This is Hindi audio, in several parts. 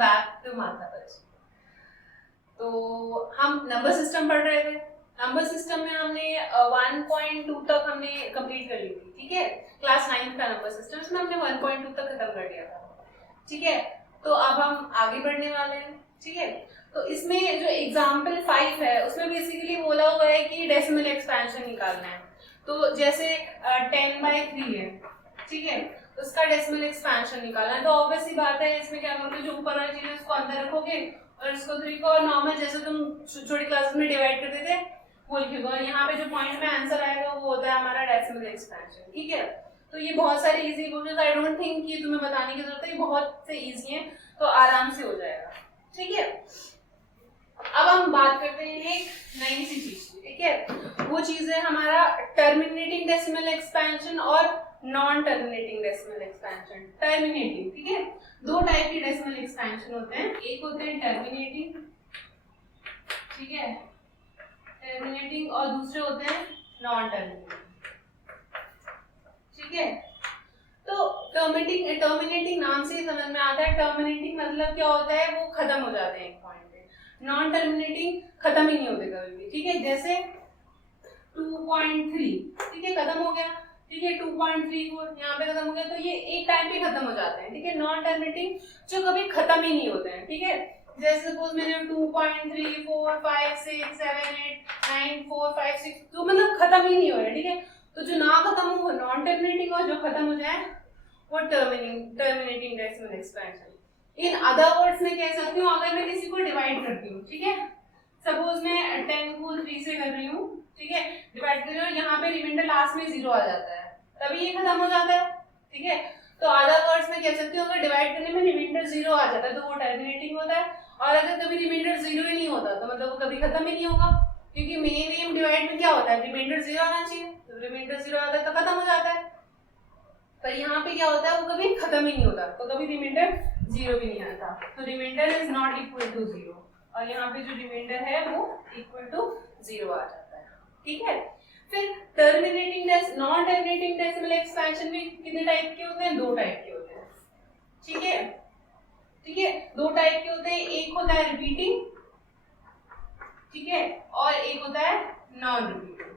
Back to mathematics. तो हम नंबर सिस्टम पढ़ रहे थे। नंबर सिस्टम में हमने 1.2 तक हमने कंप्लीट कर ली थी, ठीक है। क्लास 9 का नंबर सिस्टम, इसमें हमने 1.2 तक खत्म कर दिया था, ठीक है। तो अब हम आगे बढ़ने वाले हैं, ठीक है। तो इसमें जो एग्जाम्पल 5 है उसमें बेसिकली बोला हुआ है कि डेसिमल एक्सपेंशन निकालना है। तो जैसे 10/3 है, ठीक है, उसका डेसिमल एक्सपेंशन निकालना है। तो ऑब्वियसली बात है, इसमें क्या करोगे, जो ऊपर वाली चीज उसको अंदर रखोगे और इसको 3 को नॉर्मल जैसे तुम छोटी क्लास में डिवाइड करते थे वो लिखोगे, और यहाँ पे जो पॉइंट में आंसर आएगा वो होता है हमारा डेसिमल एक्सपेंशन, ठीक है। तो ये बहुत सारे easy question, I don't think कि तुम्हें बताने की जरूरत है, ये बहुत से इजी हैं, तो आराम से हो जाएगा, ठीक है। अब हम बात करते हैं एक नई सी चीज की, ठीक है। वो चीज है हमारा टर्मिनेटिंग डेसिमल एक्सपेंशन और non terminating decimal expansion. Terminating, ठीक है, दो टाइप के डेसिमल एक्सपेंशन होते हैं, एक होते हैं टर्मिनेटिंग, ठीक है, टर्मिनेटिंग, और दूसरे होते हैं नॉन टर्मिनेटिंग, ठीक है। तो टर्मिनेटिंग नाम से ही समझ में आता है, टर्मिनेटिंग मतलब क्या होता है, वो खत्म हो जाते हैं एक पॉइंट पे। नॉन टर्मिनेटिंग खत्म ही नहीं होते कभी भी, ठीक है। जैसे 2.3, ठीक है, खत्म हो गया, ठीक है। 2.34 यहाँ पे खत्म हो गया, तो ये एक टाइम पे खत्म हो जाते हैं, ठीक है। नॉन टर्मिनेटिंग जो कभी खत्म ही नहीं होते हैं, ठीक है। जैसे सपोज मैंने 2.3 4 5 6 7 8 9 4 5 6, तो मतलब खत्म ही नहीं हो रहा, ठीक है। तो जो ना खत्म हो वो नॉन टर्मिनेटिंग, और जो खत्म हो जाए वो terminating decimal expansion. In other words में कह सकती हूँ, अगर मैं किसी को डिवाइड करती हूँ, ठीक है, सपोज मैं 10 को 3 से कर रही हूँ, ठीक है, डिवाइड कर रही हूँ, यहाँ पे रिमाइंडर लास्ट में 0 आ जाता है, तभी ये खत्म हो जाता है, ठीक है। तो अदर वर्ड्स में कह सकती हूँ, अगर डिवाइड करने में रिमाइंडर 0 आ जाता है तो वो टर्मिनेटिंग होता है, और अगर कभी रिमाइंडर 0 ही नहीं होता तो मतलब वो कभी खत्म ही नहीं होगा, क्योंकि मेन एम डिवाइड में क्या होता है, रिमाइंडर 0 आना चाहिए, तो रिमाइंडर 0 आता है तो खत्म हो जाता है। पर यहाँ पे क्या होता है, वो कभी खत्म ही नहीं होता, तो कभी रिमाइंडर 0 भी नहीं आता, तो remainder is not equal to 0, और यहाँ पे जो रिमाइंडर है वो इक्वल टू 0 आ जाता है, ठीक है। फिर terminating non terminating decimal expansion भी कितने टाइप के होते हैं, दो टाइप के होते हैं, ठीक है, ठीक है, दो टाइप के होते हैं, एक होता है रिपीटिंग, ठीक है, और एक होता है नॉन रिपीटिंग,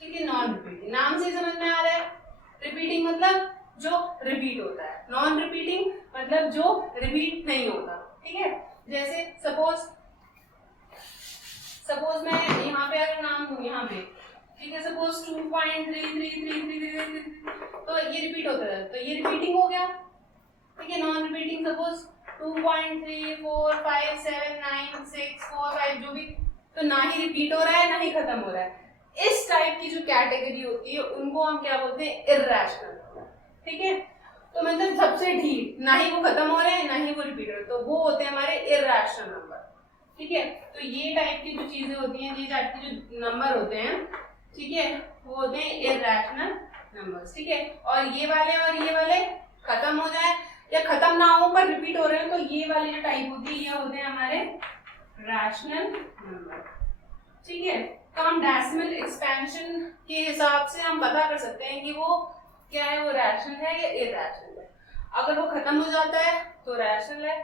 ठीक है। नॉन रिपीटिंग नाम से समझ में आ रहा है, रिपीटिंग मतलब जो रिपीट होता है, नॉन रिपीटिंग मतलब जो रिपीट नहीं होता, ठीक है। जैसे सपोज मैं यहाँ पे अगर नाम दूं यहाँ पे, ठीक है, सपोज 2.3333, तो ये रिपीट होता है, तो ये रिपीटिंग हो गया, ठीक है। नॉन रिपीटिंग सपोज 2.3 4 5 7 9 6 4 5, जो भी, तो ना ही रिपीट हो रहा है ना ही खत्म हो रहा है। इस टाइप की जो कैटेगरी होती है उनको हम क्या बोलते हैं, इर्रेशनल, ठीक है। तो मतलब सबसे ढीठ, ना ही वो खत्म हो रहे हैं ना ही वो रिपीट हो रहे, तो वो होते हैं हमारे इर्रेशनल नंबर, ठीक है। तो ये टाइप की जो चीजें होती हैं, ये टाइप के जो नंबर होते हैं, ठीक है, वो होते हैं इर्रेशनल नंबर्स, ठीक है। और ये वाले खत्म हो जाए या खत्म ना हो पर रिपीट हो रहे हैं, तो ये वाली जो टाइप होती है ये होते हैं हमारे रैशनल नंबर, ठीक है। तो हम डेसिमल एक्सपेंशन के हिसाब से हम पता कर सकते हैं कि वो क्या है, वो रैशनल है या इरैशनल है। अगर वो खत्म हो जाता है तो रैशनल है,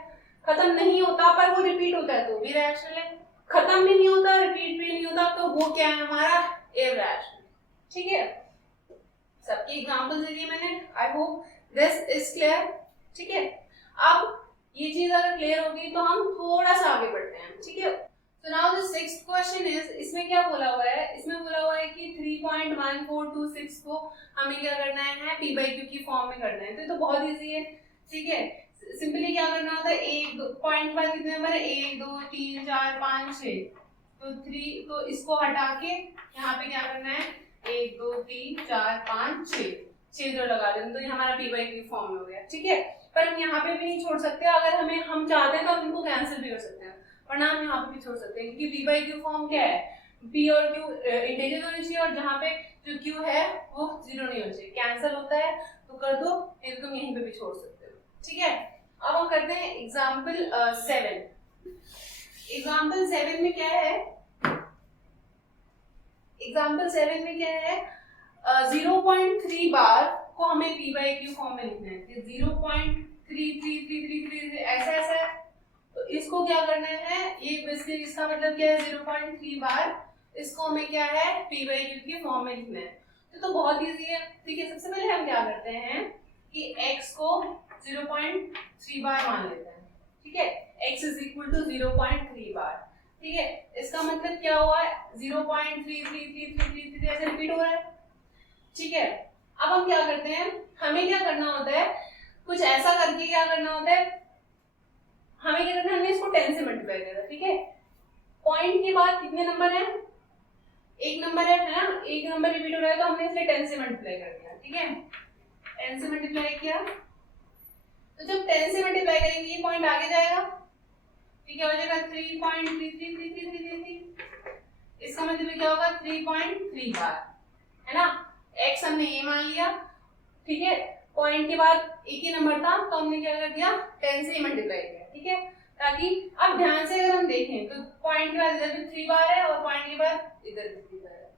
खत्म नहीं होता पर वो रिपीट होता है तो भी रैशनल है, खत्म भी नहीं होता रिपीट भी नहीं होता तो वो क्या है, हमारा इरैशनल, ठीक है। सबके एग्जांपल्स दिए मैंने, आई होप दिस इज क्लियर, ठीक है। अब ये चीज अगर क्लियर होगी तो हम थोड़ा सा आगे बढ़ते हैं, ठीक है। So now the sixth question is, इसमें क्या बोला हुआ है, इसमें बोला हुआ है कि 3.1426 को हमें क्या करना है, p by q की फॉर्म में करना है, तो बहुत इजी है, ठीक है। सिंपली क्या करना होता है, एक पॉइंट पर कितने नंबर है, 1 2 3 4 5 6, तो 3, तो इसको हटा के यहाँ पे क्या करना है, 1 2 3 4 5 6 जो लगा दें, तो ये हमारा p by q फॉर्म में हो गया, ठीक है। पर हम यहाँ पे भी नहीं छोड़ सकते, अगर हम चाहते हैं तो हम इनको कैंसिल भी कर सकते हैं, वरना हम यहाँ पे भी छोड़ सकते हैं, क्योंकि p by q फॉर्म क्या है, p और q इंटीजर होने चाहिए, और जहाँ पे जो q है वो 0 नहीं होना चाहिए, कैंसिल होता है तो कर दो, नहीं तो तुम यहीं पे भी छोड़ सकते हो, ठीक है। अब हम करते हैं एग्जाम्पल 7। एग्जाम्पल 7 में क्या है, एग्जाम्पल 7 में क्या है, 0.3 बार को हमें p by q फॉर्म में लिखना है, 0.3333 ऐसा ऐसा है, तो इसको क्या करना है, ये बेसिकली इसका मतलब क्या है 0.3 बार, इसको हमें क्या है p by q की फॉर्म में लिखना है। तो बहुत इजी है। ठीक है, सबसे पहले हम क्या करते हैं कि x को 0.3 बार मान लेते हैं। ठीक है, x इज इक्वल टू 0.3 बार। ठीक है, इसका मतलब क्या हुआ है 0.333333 ऐसे रिपीट हो रहा है। ठीक है, अब हम क्या करते हैं, हमें क्या करना होता है, कुछ ऐसा करके क्या करना होता है, हमें क्या करना है, हमने इसको 10 से मल्टीप्लाई किया। ठीक है, पॉइंट के बाद कितने नंबर हैं, एक नंबर है ना, एक नंबर रिपीट हो रहा है तो हमने इसलिए 10 से मल्टीप्लाई कर दिया। ठीक है, 10 से मल्टीप्लाई किया, तो जब 10 से मल्टीप्लाई करेंगे ये पॉइंट आगे जाएगा। ठीक है, हो जाएगा 3.333333। इसका मतलब क्या होगा 3.3 बार, है ना। x हमने ये मान लिया। ठीक है, पॉइंट के बाद एक ही नंबर था तो हमने क्या कर दिया 10 से मल्टीप्लाई किया। ठीक है, ताकि अब ध्यान से अगर हम देखें तो पॉइंट के बाद इधर भी 3 बार है और पॉइंट के बाद इधर भी 3 बार है।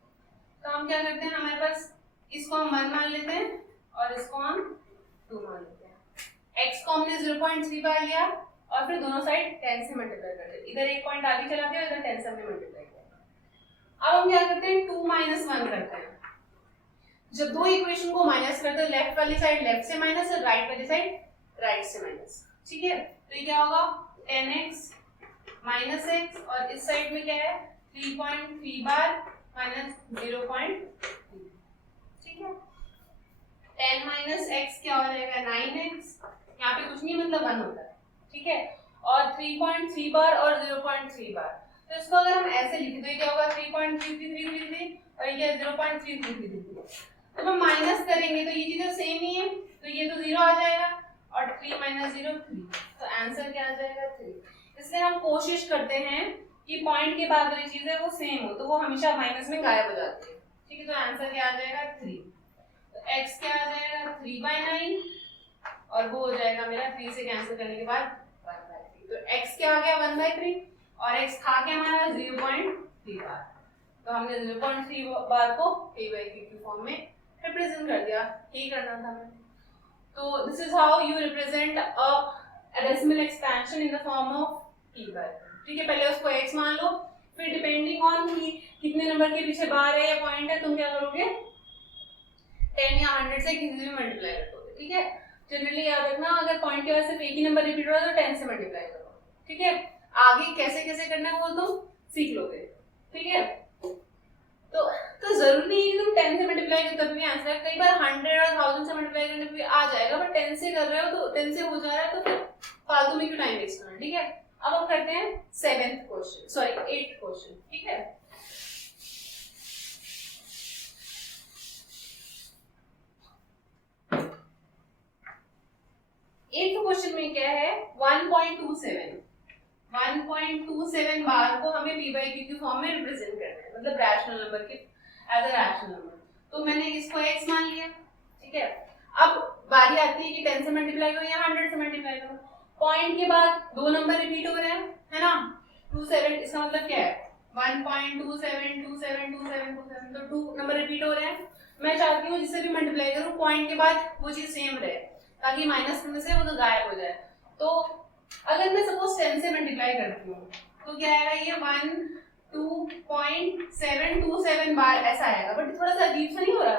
तो हम क्या करते हैं, हमारे पास इसको हम 1 मान लेते हैं और इसको हम 2 मान लेते हैं। x को हमने 0.3 बार लिया और फिर दोनों साइड 10 से मल्टीप्लाई कर दिया, इधर एक पॉइंट आगे चला गया, इधर 10 से हमने मल्टीप्लाई किया। अब हम क्या करते हैं 2 - 1 करते हैं। जब दो इक्वेशन को माइनस करते हैं, लेफ्ट वाली साइड लेफ्ट से माइनस और राइट वाली साइड राइट से माइनस। ठीक है, तो ये क्या होगा 10x माइनस x और इस साइड में क्या है 3.3 बार माइनस 0.3। ठीक है, 10 माइनस x क्या हो जाएगा 9x, यहाँ पे कुछ नहीं मतलब 1 होता है। ठीक है, और 3.3 बार और 0.3 बार, तो इसको अगर हम ऐसे लिख दें क्या होगा 3.3333 और ये 0.3333। तो हम माइनस करेंगे तो ये चीजें सेम ही है, तो ये तो 0 आ जाएगा और 3 - 0 3, तो आंसर क्या आ जाएगा 3। इसलिए हम कोशिश करते हैं कि पॉइंट के बाद वाली चीजें वो सेम हो, तो वो हमेशा माइनस में गायब हो जाती है। ठीक है, तो आंसर क्या आ जाएगा 3। तो x क्या आ जाएगा 3/9 और वो हो जाएगा मेरा 3 से कैंसिल करने के बाद 1/3। तो x क्या आ गया 1/3 और x था क्या हमारा 0.3 बार, तो हमने 0.3 बार को p by q की फॉर्म में रिप्रेजेंट कर दिया। यही करना था हमें। तो this is how you represent a decimal expansion in the form of p by q। ठीक है, पहले उसको x मान लो, फिर डिपेंडिंग ऑन कि कितने नंबर के पीछे बार है या पॉइंट है, तुम क्या करोगे 10 या 100 से किसी से मल्टीप्लाई कर दोगे। ठीक है, जनरली याद रखना अगर पॉइंट के बाद सिर्फ एक ही नंबर रिपीट हो रहा है तो 10 से मल्टीप्लाई करो। ठीक है, आगे कैसे कैसे करना है वो तुम सीख लोगे। ठीक है, तो जरूरी नहीं है कि तुम 10 से मल्टीप्लाई करो तभी भी आंसर है, कई बार 100 और 1000 से मल्टीप्लाई करने पे आ जाएगा, बट 10 से कर रहे हो तो 10 से हो जा रहा है तो फिर फालतू में क्यों टाइम वेस्ट करना। ठीक है, अब हम करते हैं 8th क्वेश्चन। ठीक है, एट्थ क्वेश्चन में क्या है 1.27 बार को हमें p by q की फॉर्म में रिप्रेजेंट करना है, मतलब रैशनल नंबर के एज अ रैशनल नंबर। तो मैंने इसको x मान लिया। ठीक है, अब बारी आती है कि 10 से मल्टीप्लाई करो या 100 से मल्टीप्लाई करो। पॉइंट के बाद दो नंबर रिपीट हो रहे हैं, है ना, 27, इसका मतलब क्या है 1.27272727, तो 2 नंबर रिपीट हो रहे हैं। मैं चाहती हूँ जिससे भी मल्टीप्लाई करूँ पॉइंट के बाद वो चीज सेम रहे, ताकि माइनस करने से वो तो गायब हो जाए। तो अगर मैं सपोज 10 से मल्टीप्लाई करती हूँ तो क्या आएगा ये 12.727 बार ऐसा आएगा, बट थोड़ा सा अजीब सा नहीं हो रहा।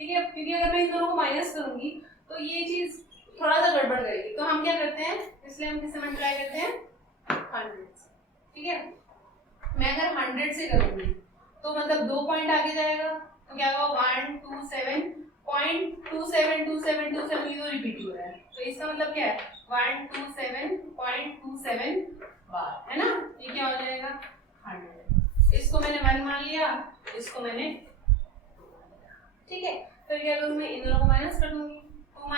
ठीक है, क्योंकि अगर मैं इन दोनों को माइनस करूंगी तो ये चीज थोड़ा सा गड़बड़ करेगी। तो हम क्या करते हैं, इसलिए हम किससे मल्टीप्लाई करते हैं 100 से। ठीक है, मैं अगर 100 से करूंगी तो मतलब 2 पॉइंट आगे जाएगा, तो क्या होगा 127.272727 ये तो रिपीट हो रहा है, तो इसका मतलब क्या है 127.27 बार, है ना। ये क्या हो जाएगा 100। इसको मैंने 1 मान लिया, इसको मैंने 2 मान लिया। ठीक है, फिर क्या करूँ मैं इन दोनों को माइनस कर दूंगी, 2 -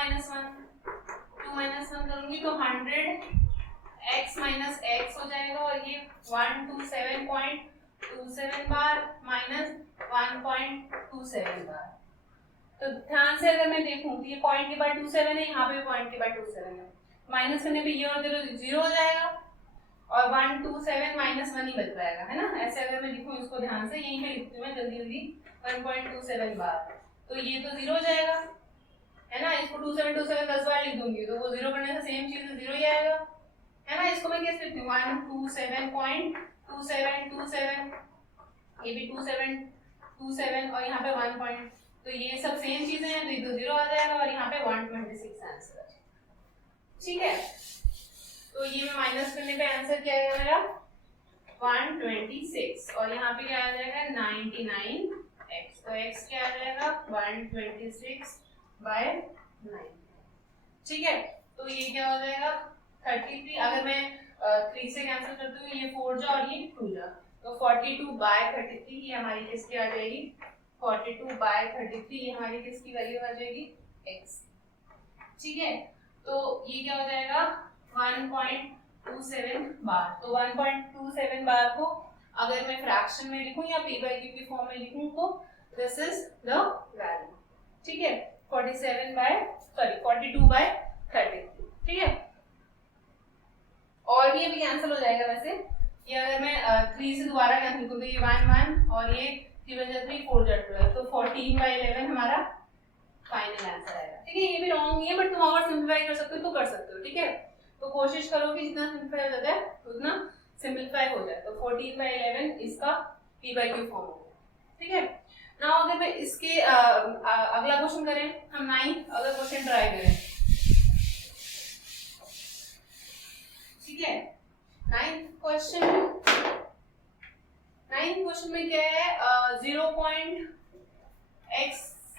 1 करूंगी तो 100x माइनस x हो जाएगा और ये 127.27 बार माइनस 1.27 बार। तो ध्यान से अगर मैं देखूं तो ये पॉइंट के बाद 27 है, यहाँ पे पॉइंट के बाद 27 है, माइनस करने पे ये और 0 हो जाएगा और 127 माइनस 1 ही बच जाएगा, है ना। ऐसे अगर मैं लिखूं इसको ध्यान से, यहीं पे लिखती हूँ मैं जल्दी 1.27 बार, तो ये तो 0 हो जाएगा, है ना। इसको 2727 10 बार लिख दूंगी तो वो 0 करने से सेम चीज 0 ही आएगा, है ना। इसको मैं कैसे लिखती हूँ 127.2727, ये भी 2727 और यहाँ पे 1 पॉइंट, तो ये सब सेम चीजें हैं, तो ये तो 0 आ जाएगा और यहाँ पे 126 आंसर है। ठीक है, तो ये मैं माइनस करने पे आंसर क्या आएगा 126 और यहाँ पे क्या आ जाएगा 99x, तो x क्या आ जाएगा 126/9। ठीक है, तो ये क्या हो जाएगा 33, अगर मैं 3 से कैंसिल करती हूँ ये 4 जा और ये 2 जा, तो 42/33 ये हमारी किसकी आ जाएगी 42/33 ये हमारी किसकी वैल्यू आ जाएगी x। ठीक है, तो ये क्या हो जाएगा 1.27 बार, तो 1.27 बार को अगर मैं फ्रैक्शन में लिखूं या p/q की फॉर्म में लिखूं तो दिस इज द वैल्यू। ठीक है, 42/33। ठीक है, और ये भी कैंसिल हो जाएगा वैसे, ये अगर मैं 3 से दोबारा कैंसिल करूं तो ये 1 1 और ये 3 बजा 3 4 जा 12, तो 14/11 हमारा फाइनल आंसर आएगा। ठीक है, ये भी रॉन्ग नहीं है, बट तुम अगर सिंपलीफाई कर सकते हो तो कर सकते हो। ठीक है, तो कोशिश करो कि जितना सिंपलीफाई हो जाता है उतना सिंपलीफाई हो जाए, तो 14/11 इसका p/q फॉर्म हो गया। ठीक है, नाउ अगर मैं इसके अगला क्वेश्चन करें, हम 9 अगला क्वेश्चन ट्राई करें। ठीक है, 9th क्वेश्चन में क्या है 0.x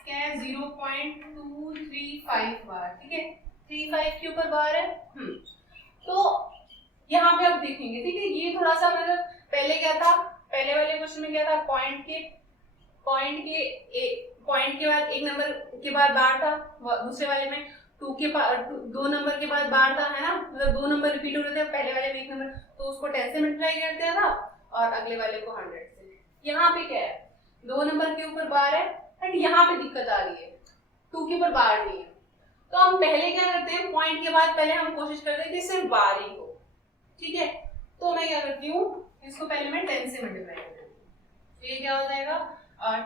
क्या है 0.235 बार। ठीक है, 35 के ऊपर बार है। तो यहाँ पे आप देखेंगे, ठीक है, ये थोड़ा सा मतलब पहले क्या था, पहले वाले क्वेश्चन में क्या था पॉइंट के बाद एक नंबर के बाद बार था, दूसरे वाले में 2 नंबर के बाद बार था, है ना, मतलब 2 नंबर रिपीट हो रहे थे, पहले वाले में 1 नंबर, तो उसको 10 से मल्टीप्लाई कर दिया था और अगले वाले को 100 से। यहाँ पे क्या है 2 नंबर के ऊपर बार है, बट यहाँ पे दिक्कत आ रही है 2 के ऊपर बार नहीं है, तो हम पहले क्या करते हैं पॉइंट के बाद पहले हम कोशिश करते हैं कि सिर्फ बार ही हो। ठीक है, तो मैं क्या करती हूँ इसको पहले मैं 10 से मल्टीप्लाई करती हूँ, तो ये क्या हो जाएगा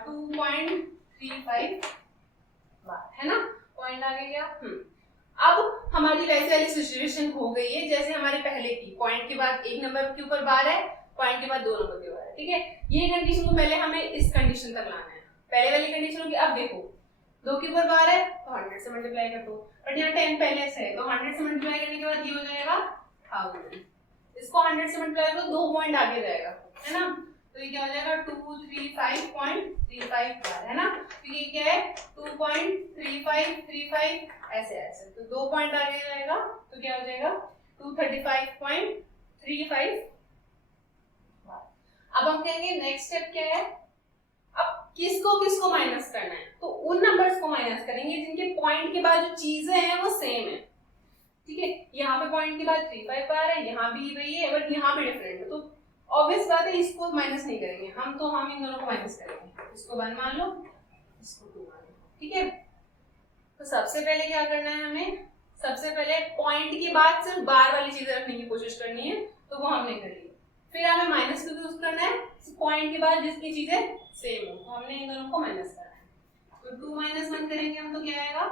2.35 बार, है ना, पॉइंट आ गया। अब हमारी वैसे वाली सिचुएशन हो गई है जैसे हमारे पहले की, पॉइंट के बाद 1 नंबर के ऊपर बार है, पॉइंट के बाद 2 नंबर के बाद है। ठीक है, ये कंडीशन को पहले हमें इस कंडीशन तक लाना है, पहले वाली कंडीशन होगी। अब देखो 2 के ऊपर बार है तो 100 से मल्टीप्लाई कर दो, बट यहाँ 10 पहले से है तो 100 से मल्टीप्लाई करने के बाद ये हो जाएगा 1000, इसको 100 से मल्टीप्लाई करो 2 पॉइंट आगे जाएगा, है ना, तो ये क्या हो जाएगा 235.35 बार, है ना, तो ये क्या है 2.3535 ऐसे ऐसे, तो 2 पॉइंट आगे जाएगा तो क्या हो जाएगा 235.35 बार। अब हम कहेंगे नेक्स्ट स्टेप क्या है, अब किसको माइनस करना है, तो उन नंबर्स को माइनस करेंगे जिनके पॉइंट के बाद जो चीजें हैं वो सेम है। ठीक है, यहाँ पे पॉइंट के बाद 35 बार है, यहाँ भी वही है, बट यहाँ पे डिफरेंट है, तो ऑब्वियस बात है इसको माइनस नहीं करेंगे हम, तो हम इन दोनों को माइनस करेंगे, इसको 1 मान लो, इसको 2 मान लो। ठीक है, तो सबसे पहले क्या करना है हमें, सबसे पहले पॉइंट के बाद सिर्फ बार वाली चीजें रखने की कोशिश करनी है, तो वो हमने कर ली। फिर हमें माइनस को यूज करना है पॉइंट के बाद जिसकी चीजें सेम हो, तो हमने इन दोनों को माइनस करना है, तो 2 - 1 करेंगे हम तो क्या आएगा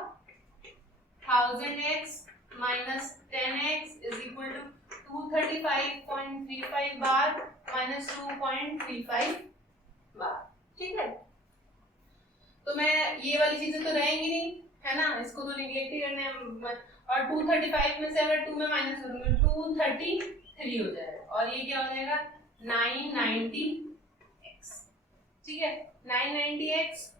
1000x minus 10x is equal to 235.35 bar minus 2.35 बार। ठीक है, तो मैं ये वाली चीजें तो रहेंगी नहीं, है ना, इसको तो निगलेक्ट ही करना है, और 235 में से अगर 2 में माइनस करूंगी 233 हो जाएगा, और ये क्या हो जाएगा 990x। ठीक है, 990x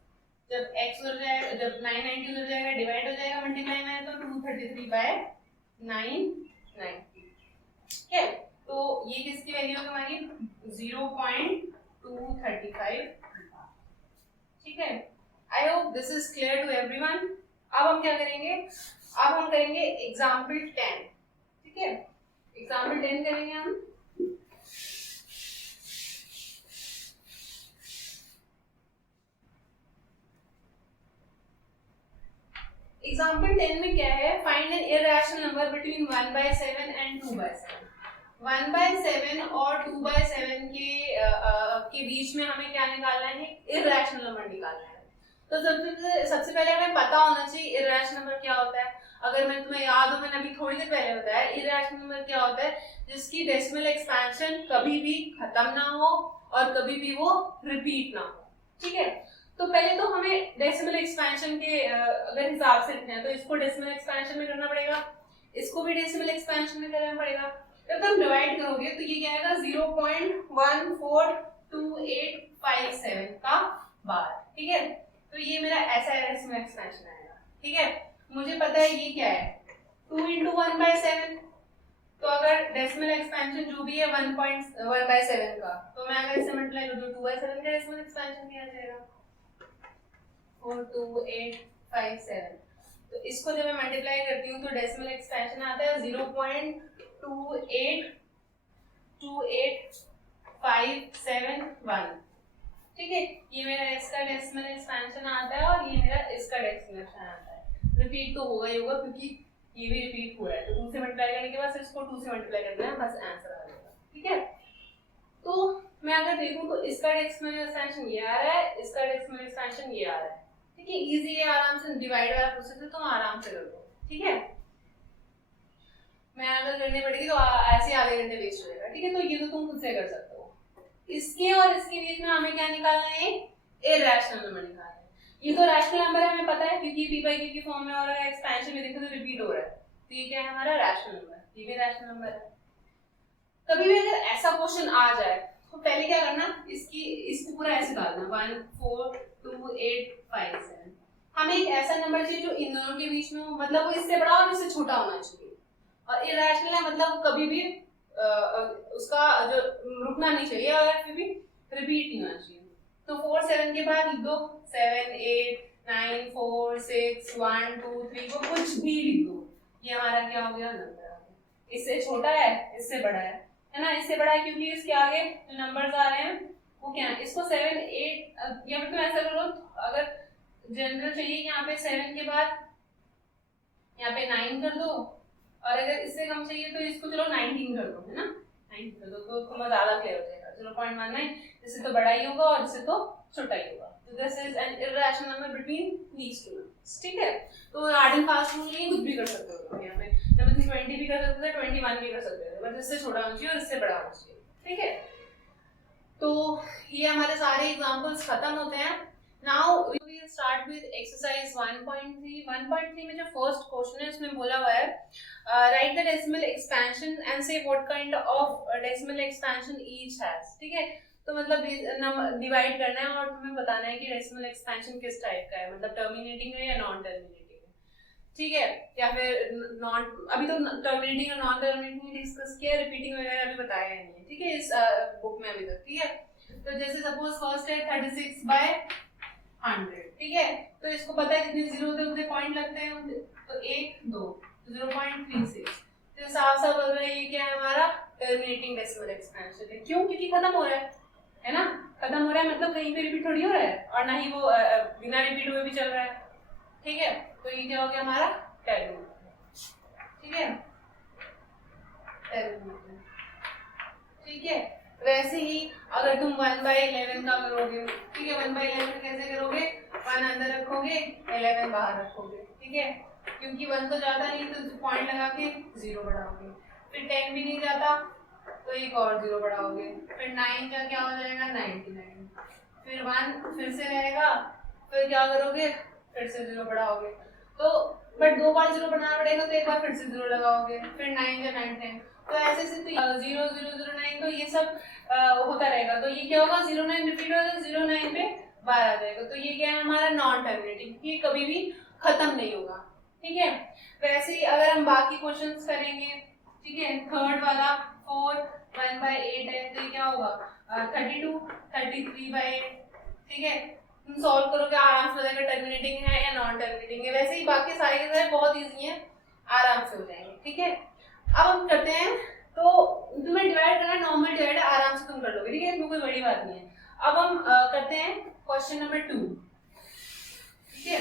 जब x उधर जाएगा, जब 990 उधर जाएगा डिवाइड हो जाएगा मल्टीप्लाई में, तो 233/990। ठीक है, तो ये किसकी वैल्यू है हमारी 0.235। ठीक है, I hope this is clear to everyone. अब हम क्या करेंगे, अब हम करेंगे एग्जाम्पल 10। ठीक है, एग्जाम्पल 10 करेंगे हम। एग्जाम्पल 10 में क्या है, find an irrational number between 1/7 and 2/7। 1/7 और 2/7 के बीच में हमें क्या निकालना है, इरैशनल नंबर निकालना है। तो तो सबसे पहले हमें पता होना चाहिए इर्रेशनल नंबर क्या होता है। अगर मैं तुम्हें याद हो, मैंने अभी थोड़ी देर पहले बताया इर्रेशनल नंबर क्या होता है, जिसकी डेसिमल एक्सपेंशन कभी भी खत्म ना हो और कभी भी वो रिपीट ना हो। ठीक है, तो पहले तो हमें डेसिमल एक्सपेंशन के अगर हिसाब से लिखना है तो इसको डेसिमल एक्सपेंशन में करना पड़ेगा, इसको भी डेसिमल एक्सपेंशन में करना पड़ेगा। जब तुम डिवाइड करोगे तो ये क्या आएगा 0.142857 का बार। ठीक है, तो ये मेरा ऐसा डेसिमल एक्सपेंशन आएगा। ठीक है, मुझे पता है ये क्या है 2 × 1/7, तो अगर डेसिमल एक्सपेंशन जो भी है 1/7 का, तो मैं अगर इसे मल्टीप्लाई कर दूं 2/7 का डेसिमल एक्सपेंशन क्या आ जाएगा 42857। तो इसको जब मैं मल्टीप्लाई करती हूँ तो डेसिमल एक्सपेंशन आता है 0.2828571। ठीक है, ये मेरा इसका डेसिमल एक्सपेंशन आता है और ये मेरा इसका डेसिमल एक्सपेंशन आता है। रिपीट तो होगा ही होगा क्योंकि ये भी रिपीट हो रहा है, तो 2 से मल्टीप्लाई करने के बाद इसको 2 से मल्टीप्लाई करना है, बस आंसर आ जाएगा। ठीक है, तो मैं अगर देखूं तो इसका डेसिमल एक्सपेंशन ये आ रहा है, इसका डेसिमल एक्सपेंशन ये आ रहा है। ठीक है, इजी है, आराम से डिवाइड वाला प्रोसेस है, तुम आराम से कर लो। ठीक है, मैं अगर करनी पड़ेगी तो ऐसे आधे घंटे वेस्ट हो जाएगा। ठीक है, तो ये तो तुम खुद से कर सकते हो। इसके और इसके बीच में हमें क्या निकालना है, इर्रेशनल नंबर निकालना है। ये तो रैशनल नंबर है, हमें पता है क्योंकि p/q की फॉर्म में और एक्सपेंशन में देखो तो रिपीट हो रहा है, तो ये क्या है हमारा रैशनल नंबर, ये भी रैशनल नंबर है। कभी भी अगर ऐसा क्वेश्चन आ जाए तो पहले क्या करना, इसको पूरा ऐसे डालना 1428557। हमें एक ऐसा नंबर चाहिए जो इन दोनों के बीच में हो, मतलब वो इससे बड़ा और इससे छोटा होना चाहिए, और इरेशनल है मतलब कभी भी उसका जो रुकना नहीं चाहिए और फिर भी रिपीट नहीं होना चाहिए। तो 4 7 के बाद लिख दो 7 8 9 4 6 1 2 3 को कुछ भी लिख दो, ये हमारा क्या हो गया नंबर। इससे छोटा है, इससे बड़ा है ना, इससे बड़ा है क्योंकि इसके आगे जो नंबर्स आ रहे हैं वो क्या है, इसको 7 8 या फिर तुम ऐसा करो, अगर जनरल चाहिए यहाँ पे 7 के बाद यहाँ पे 9 कर दो, और अगर इससे कम चाहिए तो इसको चलो 19 कर दो, है ना, 19 कर दो तो तुम्हें ज्यादा क्लियर हो जाएगा। 0.19 इससे तो बड़ा ही होगा और इससे तो छोटा ही होगा, तो this is an irrational number between these two numbers. ठीक है, तो हार्ड एंड फास्ट रूल नहीं, कुछ भी कर सकते हो यहाँ पे, जब 20 भी कर सकते थे 21 भी कर सकते थे, बस इससे छोटा होना चाहिए और इससे बड़ा होना चाहिए। ठीक है, तो ये हमारे सारे एग्जांपल्स खत्म होते हैं। Now we will start with exercise 1.3। 1.3 में जो फर्स्ट क्वेश्चन है उसमें बोला हुआ है write the decimal expansion and say what kind of decimal expansion each has. ठीक है, तो मतलब डिवाइड करना है और तुम्हें बताना है कि डेसिमल एक्सपेंशन किस टाइप का है, मतलब टर्मिनेटिंग है या नॉन टर्मिनेटिंग है। ठीक है, या फिर नॉन, अभी तो टर्मिनेटिंग और नॉन टर्मिनेटिंग डिस्कस किया, रिपीटिंग वगैरह अभी बताया नहीं है। ठीक है, इस बुक में अभी तक। ठीक है, तो जैसे सपोज फर्स्ट है 36/100। ठीक है, तो इसको पता है जितने जीरो होते हैं उतने पॉइंट लगते हैं, तो 1 2 0.36, तो साफ साफ बोल रहा है ये क्या है हमारा टर्मिनेटिंग डेसिमल एक्सपेंशन है। क्यों? क्योंकि खत्म हो रहा है ना, खत्म हो रहा है मतलब कहीं पे रिपीट थोड़ी हो रहा है, और ना ही वो बिना रिपीट हुए भी चल रहा है। ठीक है, तो ये क्या हो गया हमारा टर्मिनेटिंग। ठीक है, टर्मिनेटिंग। ठीक है, वैसे ही अगर तुम 1/11 का करोगे, ठीक है, 1/11 कैसे करोगे, 1 अंदर रखोगे 11 बाहर रखोगे। ठीक है, क्योंकि 1 तो जाता नहीं तो पॉइंट लगा के 0 बढ़ाओगे, फिर 10 भी नहीं जाता तो एक और 0 बढ़ाओगे, फिर 9 का क्या हो जाएगा 99, फिर 1 फिर से रहेगा, फिर क्या करोगे फिर से 0 बढ़ाओगे, तो बट 2 बार 0 बढ़ाना पड़ेगा तो एक बार फिर से 0 लगाओगे, फिर 9 या 9 10, तो ऐसे से तो 0 0 0 9 तो ये सब होता रहेगा। तो ये क्या होगा 0 9 रिपीट होगा, 0 9 पे बार आ जाएगा, तो ये क्या है हमारा नॉन टर्मिनेटिंग, ये कभी भी खत्म नहीं होगा। ठीक है, वैसे ही अगर हम बाकी क्वेश्चंस करेंगे, ठीक है, थर्ड वाला 4 1/8 है, तो ये क्या होगा 32 33/8। ठीक है, तुम सॉल्व करोगे आराम से हो जाएगा टर्मिनेटिंग है या नॉन टर्मिनेटिंग है। वैसे ही बाकी सारे के सारे बहुत इजी हैं, आराम से हो जाएंगे। ठीक है, अब हम करते हैं, तो तुम्हें डिवाइड करना नॉर्मल डिवाइड आराम से तुम कर लोगे। ठीक है, इसमें कोई बड़ी बात नहीं है। अब हम करते हैं क्वेश्चन नंबर 2। ठीक है,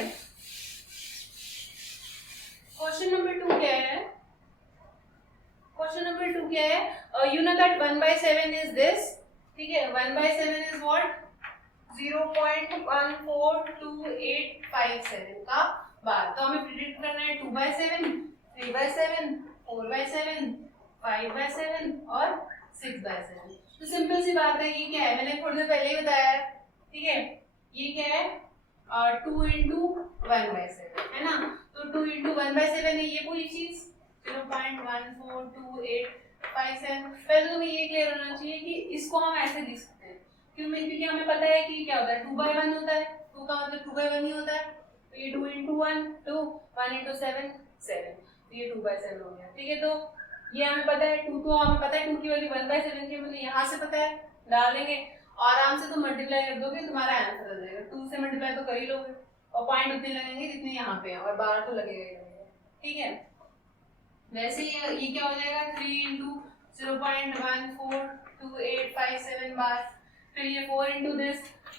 क्वेश्चन नंबर 2 क्या है, क्वेश्चन नंबर 2 क्या है, you know that 1/7 is this. ठीक है, 1/7 इज व्हाट 0.142857 का बार। तो हमें प्रिडिक्ट करना है 2/7, 3/7, 4/7, 5/7 और 6/7। तो सिंपल सी बात है, ये क्या है, मैंने थोड़ी देर पहले ही बताया है, ठीक है। ये क्या है, 2 × 1/7 है ना। तो 2 × 1/7 है ये पूरी चीज 0.142857। पहले तो ये क्लियर होना चाहिए कि इसको हम ऐसे लिख सकते हैं, क्योंकि हमें पता है कि क्या होता है, 2/1 होता है, 2 का मतलब 2/1 ही होता है। तो ये 2 × 1 2, 1 × 7 7, तो ये 2/7 हो गया, ठीक है। तो ये हमें पता है 2, तो हमें पता है 2 की वैल्यू 1/7 की वैल्यू यहाँ से पता है, डाल देंगे और आराम से तो मल्टीप्लाई कर दोगे, तुम्हारा आंसर आ जाएगा। 2 से मल्टीप्लाई तो कर ही लोगे और पॉइंट उतने लगेंगे जितने यहाँ पे हैं, और बार तो लगेगा ही लगेगा, ठीक है। वैसे ये क्या हो जाएगा, 3 × 0.142857 बार, फिर ये 4 × दिस,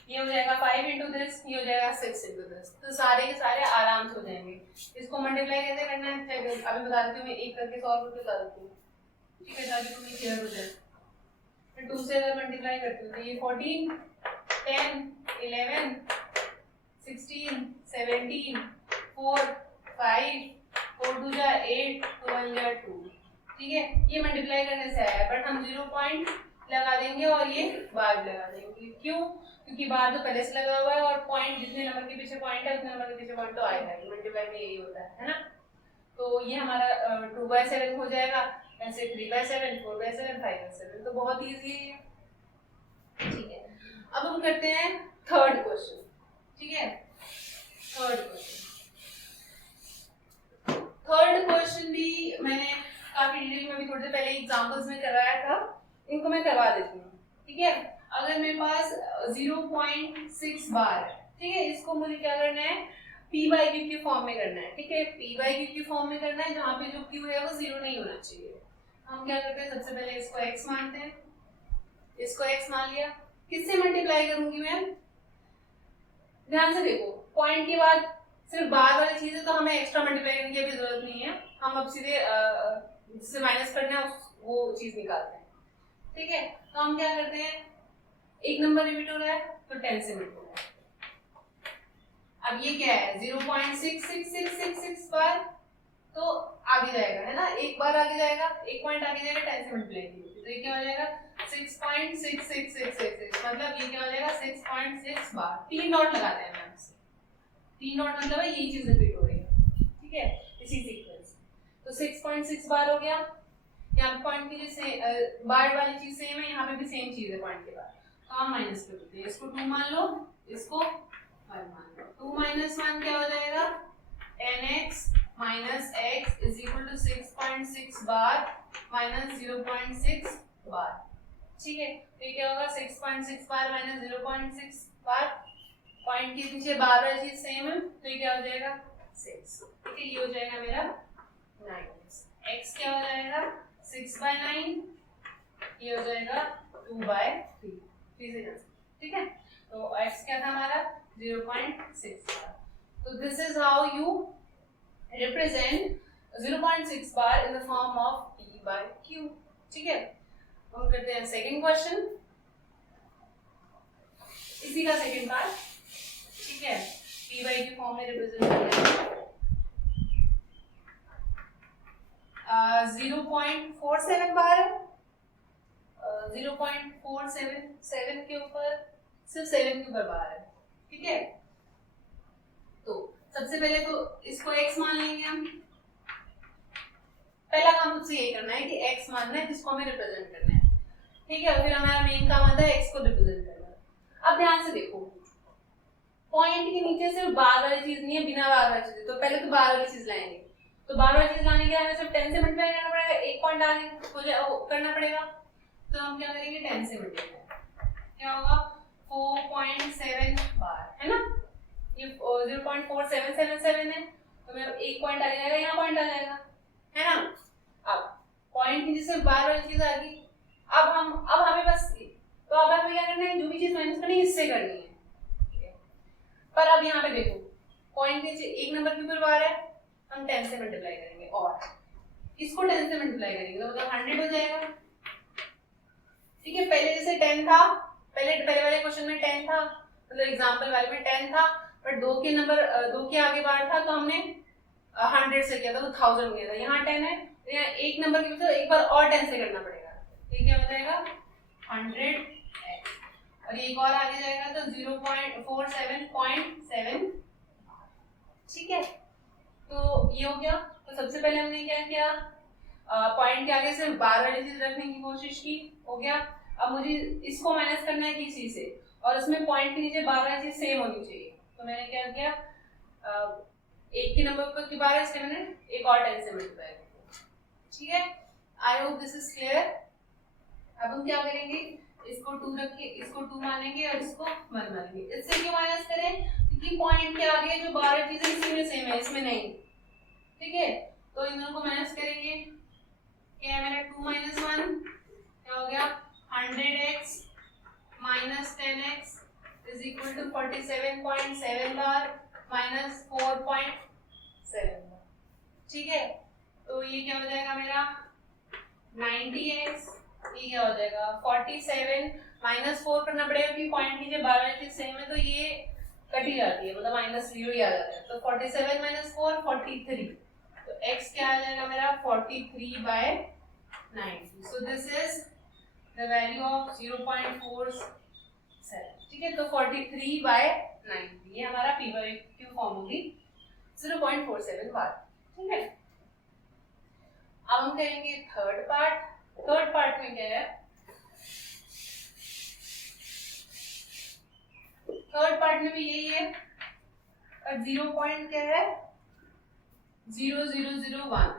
ये हो जाएगा 5 × दिस, ये हो जाएगा 6 × दिस। तो सारे के सारे आराम से हो जाएंगे। इसको मल्टीप्लाई कैसे करना है अभी बता देती हूँ मैं, एक करके सॉल्व करके बता देती हूँ, ठीक है, ताकि तुम्हें क्लियर हो जाए। फिर 2 से अगर मल्टीप्लाई करती हूँ तो ये 14, 10, 11, 16, 17, 4, 5, 4 2 जा 8, 2 1 जा 2, ठीक है। ये मल्टीप्लाई करने से आया, बट हम 0 पॉइंट लगा देंगे और ये बार लगा देंगे। क्यों? क्योंकि बार तो पहले से लगा हुआ है और पॉइंट जितने नंबर के पीछे पॉइंट है उतने नंबर के पीछे पॉइंट तो आएगा ही, मल्टीप्लाई में यही होता है ना। तो ये हमारा 2/7 हो जाएगा, ऐसे 3/7, 4/7, 5/7। तो बहुत इजी है, ठीक है। अब हम करते हैं थर्ड क्वेश्चन, ठीक है। थर्ड क्वेश्चन भी मैंने काफी डिटेल में भी थोड़ी देर पहले एग्जांपल्स में करवाया था, इनको मैं करवा देती हूँ, ठीक है। अगर मेरे पास 0.6 बार है, ठीक है, इसको मुझे क्या करना है, p/q के फॉर्म में करना है, ठीक है। p/q के फॉर्म में करना है जहाँ पे जो q है वो 0 नहीं होना चाहिए। हम क्या करते हैं, सबसे पहले इसको x मानते हैं, इसको x मान लिया, किससे मल्टीप्लाई करूंगी मैं, ध्यान से देखो, पॉइंट के बाद सिर्फ बार वाली चीज है तो हमें एक्स्ट्रा मल्टीप्लाई करने की अभी जरूरत नहीं है, हम अब सीधे जिससे माइनस करना है वो चीज निकालते हैं, ठीक है। तो हम क्या करते हैं, एक नंबर रिपीट हो रहा है तो 10 से मल्टीप्लाई। अब ये क्या है, 0.66666 बार, तो आगे जाएगा है ना, एक बार आगे जाएगा, एक पॉइंट आगे जाएगा, 10 से मल्टीप्लाई कीजिए, तो ये क्या हो जाएगा 6.66666, मतलब ये क्या हो जाएगा 6.6 बार। 3 नॉट लगाते हैं मैम, 3 नॉट मतलब है यही चीज रिपीट हो रही है, ठीक है, इसी सीक्वेंस। तो 6.6 बार हो गया, यहाँ पे पॉइंट की जैसे बार वाली चीज सेम है, यहाँ पे भी सेम चीज है पॉइंट के बाद, तो हम माइनस कर देते हैं, इसको 2 मान लो, इसको 1 मान लो। 2 - 1 क्या हो जाएगा, 10x minus x is equal to 6.6 bar minus 0.6 बार, ठीक है। तो ये क्या होगा, 6.6 बार minus 0.6 बार, पॉइंट के पीछे बार वाली चीज सेम है, तो ये क्या हो जाएगा 6, ठीक है। ये हो जाएगा मेरा 9x, x क्या हो जाएगा 6/9, ये हो जाएगा 2/3, ठीक है। तो x क्या था हमारा 0.6 बार। तो this is how you represent 0.6 bar in the form of p/q, ठीक है। हम करते हैं सेकंड क्वेश्चन, इसी का सेकंड पार्ट, ठीक है, p/q फॉर्म में रिप्रेजेंट करना है। 0.47 बार, 0.477 के ऊपर सिर्फ 7 के ऊपर बार है, ठीक है। तो सबसे पहले तो इसको x मान लेंगे हम, पहला काम मुझसे ये करना है कि x मानना है जिसको हमें रिप्रेजेंट करना है, ठीक है। और फिर हमारा मेन काम आता है x को रिप्रेजेंट करना। अब ध्यान से देखो, पॉइंट के नीचे सिर्फ बार वाली चीज नहीं है, बिना बार वाली चीज, तो पहले तो बार वाली चीज लाएंगे, तो बार वाली चीज लाने के लिए हमें सिर्फ 10 से मल्टीप्लाई करना पड़ेगा, एक पॉइंट आगे करना पड़ेगा, तो हम क्या करेंगे 10 से मल्टीप्लाई, क्या होगा 4.7 बार, है ना। ये 0.4777 है, तो मेरा एक पॉइंट आ जाएगा, यहाँ पॉइंट आ जाएगा, है ना। अब पॉइंट की जैसे बार वाली चीज आ गई, अब हमें बस, तो अब हमें क्या करना है, जो भी चीज माइनस करनी है इससे करनी है, ठीक है। पर अब यहाँ पे देखो, पॉइंट के नीचे एक नंबर के ऊपर बार है, हम 10 से मल्टीप्लाई करेंगे और इसको 10 से मल्टीप्लाई करेंगे तो मतलब 100 हो जाएगा, ठीक है। पहले जैसे 10 था, पहले वाले क्वेश्चन में 10 था, तो मतलब एग्जाम्पल वाले में 10 था, बट 2 के आगे बार था तो हमने 100 से किया था, तो 1000 किया था। यहाँ 10 है तो यहाँ एक नंबर की वजह एक बार और 10 से करना पड़ेगा। ये क्या हो जाएगा 100x, और ये एक और आगे जाएगा तो 0.47.7। ठीक है, तो ये हो गया। तो सबसे पहले हमने क्या किया, पॉइंट के आगे सिर्फ बार वाली चीज रखने की कोशिश की, हो गया। अब मुझे इसको माइनस करना है किसी से, और इसमें पॉइंट के नीचे बार वाली चीज सेम होनी चाहिए। तो मैंने क्या किया, एक के नंबर पर की बार है, इसके मैंने एक और 10 से मल्टीप्लाई कर दिया। ठीक है, I hope this is clear. अब हम क्या करेंगे, इसको 2 रख के इसको 2 मानेंगे और इसको 1 मानेंगे। इससे क्यों माइनस करें, क्योंकि पॉइंट के आगे जो बार चीजें इसी में सेम है, इसमें नहीं। ठीक है, तो इन दोनों को माइनस करेंगे। क्या है मेरा 2 - 1 क्या हो गया 100x - 10x is equal to 47.7 bar minus 4.7 bar. ठीक है, तो ये क्या हो जाएगा मेरा 90x, ये क्या हो जाएगा 47 माइनस 4 करना पड़ेगा क्योंकि पॉइंट नीचे 12 चीज सेम है, तो ये कट ही जाती है, मतलब -0 ही आ जाता है। तो 47 - 4 43, तो x क्या आ जाएगा मेरा 43/90। So this is the value of 0.47। ठीक है, तो 43/90 ये हमारा p/q फॉर्म होगी 0.47 बार। ठीक है, अब हम करेंगे थर्ड पार्ट। थर्ड पार्ट में क्या है, थर्ड पार्ट में भी यही है, और 0 पॉइंट क्या है 0001।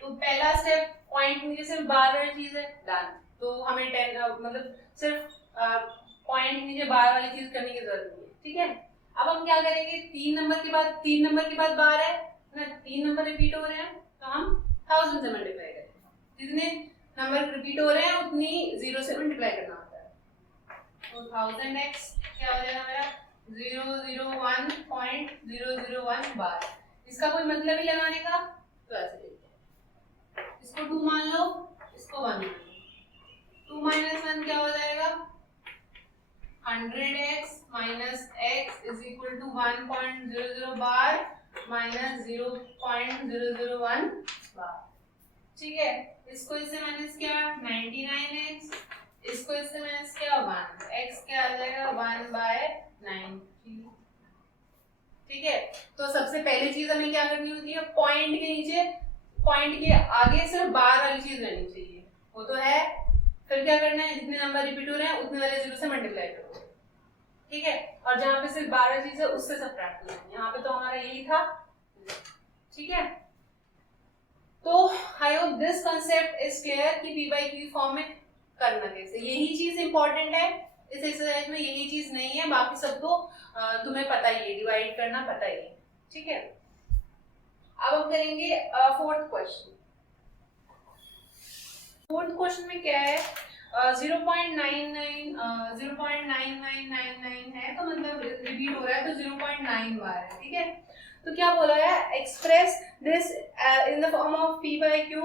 तो पहला स्टेप पॉइंट नीचे सिर्फ बार वाली चीज है, डन। तो हमें 10 मतलब सिर्फ पॉइंट नीचे बार वाली चीज करने की जरूरत नहीं है। ठीक है, अब हम क्या करेंगे, 3 नंबर के बाद बार है ना, 3 नंबर रिपीट हो रहे हैं तो हम 1000 से मल्टीप्लाई करेंगे। जितने नंबर रिपीट हो रहे हैं उतनी 0 से मल्टीप्लाई करना होता है। तो 1000x क्या हो जाएगा मेरा 001.001 बार। इसका कोई मतलब ही लगाने का, तो ऐसे लिखते हैं, इसको 2 मान लो, इसको 1 मान लो। 2 - 1 क्या हो जाएगा 100x - x is equal to 1.00 bar minus 0.001 bar. ठीक है, इसको इससे माइनस किया 99x, इसको इससे माइनस किया 1, x क्या आ जाएगा 1/90। ठीक है, तो सबसे पहली चीज हमें क्या करनी होती है, पॉइंट के नीचे पॉइंट के आगे सिर्फ बार वाली चीज रहनी चाहिए, वो तो है। फिर क्या करना है, जितने नंबर रिपीट हो रहे हैं उतने वाले 0 से मल्टीप्लाई करो। ठीक है, और जहां पे सिर्फ 12 चीज है उससे सब्ट्रैक्ट करना है। यहाँ पे तो हमारा यही था। ठीक है, तो आई hope this concept is clear कि p/q फॉर्म में करना कैसे। यही चीज इंपॉर्टेंट है इस एक्सरसाइज में, यही चीज नहीं है, बाकी सब तो तुम्हें पता ही है, डिवाइड करना पता ही है। ठीक है, अब हम करेंगे फोर्थ क्वेश्चन। फोर्थ क्वेश्चन में क्या है, 0.9999 है, तो मतलब रिपीट हो रहा है, तो 0.9 बार है। ठीक है, तो क्या बोला है, express this in the form of p/q।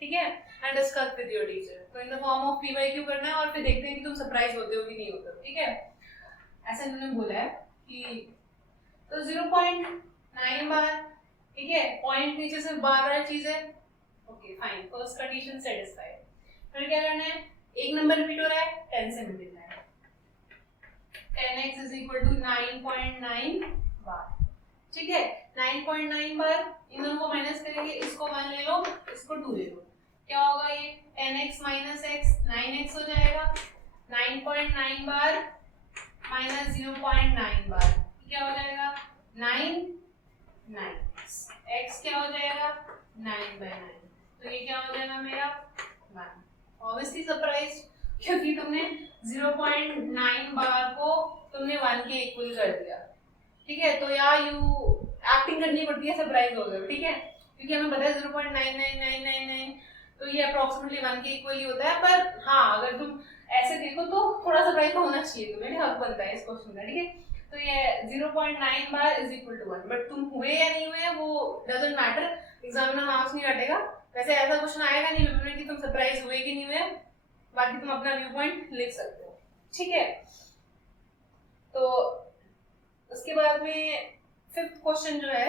ठीक है, and discuss with your teacher. तो in the form of p/q करना है, और फिर देखते हैं कि तुम सरप्राइज होते हो कि नहीं होते हो। ठीक है, ऐसा इन्होंने बोला है कि तो 0.9 बार। ठीक है, पॉइंट नीचे सिर्फ बार वाली चीज है। Okay fine, first condition satisfied. फिर क्या करना है, एक नंबर रिपीट हो रहा है 10 से multiply, 10x is equal to 9.9 bar. ठीक है, 9.9 बार, इन दोनों को माइनस करेंगे, इसको 1 ले लो, इसको 2 ले लो, क्या होगा ये 10x - x 9x हो जाएगा। 9.9 बार माइनस 0.9 बार क्या हो जाएगा 9 x क्या हो जाएगा 9/9। तो ये क्या हो जाएगा मेरा 1। ऑब्वियसली सरप्राइज, क्योंकि तुमने 0.9 बार को तुमने 1 के इक्वल कर दिया। ठीक है, तो यार यू एक्टिंग करनी पड़ती है, सरप्राइज हो गए। ठीक है, क्योंकि हमें पता है 0.99999, तो ये अप्रोक्सीमेटली 1 के इक्वल ही होता है। पर हाँ, अगर तुम ऐसे देखो तो थोड़ा सरप्राइज तो होना चाहिए तुम्हें, हक बनता है इस क्वेश्चन का। ठीक है, तो ये 0.9 bar is equal to 1, but तुम हुए या नहीं हुए वो डजंट मैटर, एग्जामिनर मार्क्स नहीं काटेगा। वैसे ऐसा क्वेश्चन आएगा नहीं पेपर में कि तुम सरप्राइज हुए कि नहीं हुए, बाकी तुम अपना व्यू पॉइंट लिख सकते हो। ठीक है, बाद में फिफ्थ क्वेश्चन जो है,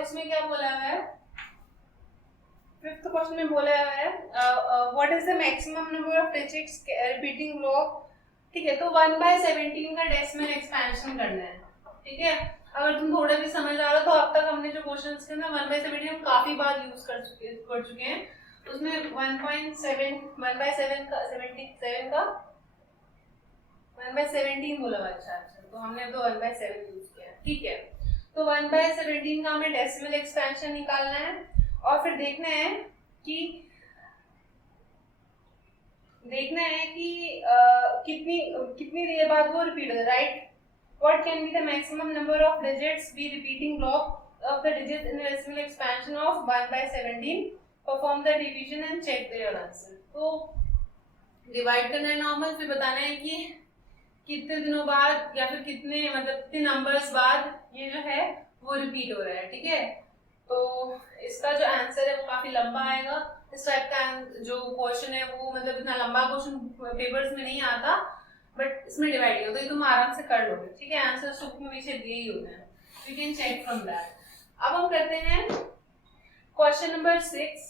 उसमें क्या बोला हुआ है? फिफ्थ क्वेश्चन में बोला हुआ है what is the maximum number of digits repeating block. ठीक है, तो 1/17 का डेसिमल एक्सपेंशन करना है। ठीक है, अगर तुम थोड़ा भी समझ आ रहा हो तो अब तक हमने जो क्वेश्चंस थे ना 1/17 हम काफी बार यूज कर चुके हैं। उसमें 1/17 का 1/17 बोला हुआ। अच्छा, तो हमने तो 1/7 यूज किया। ठीक है, तो 1/17 का हमें डेसिमल एक्सपेंशन निकालना है और फिर देखना है कि कितनी देर बाद वो रिपीट होता है, right. What can be the maximum number of digits be repeating block of the digits in the decimal expansion of 1/17? Perform the division and check their answer. तो डिवाइड करना है नॉर्मल, फिर बताना है कि कितने दिनों बाद या फिर कितने नंबर्स बाद ये जो है वो रिपीट हो रहा है। ठीक है, तो इसका जो आंसर है वो काफी लंबा आएगा। इस टाइप का जो क्वेश्चन है वो मतलब इतना लंबा क्वेश्चन पेपर्स में नहीं आता, बट इसमें डिवाइड होता है, तो तुम आराम से कर लोगे। ठीक है, आंसर सुख में पीछे दिए ही होते हैं, you can check from that. अब हम करते हैं क्वेश्चन नंबर 6।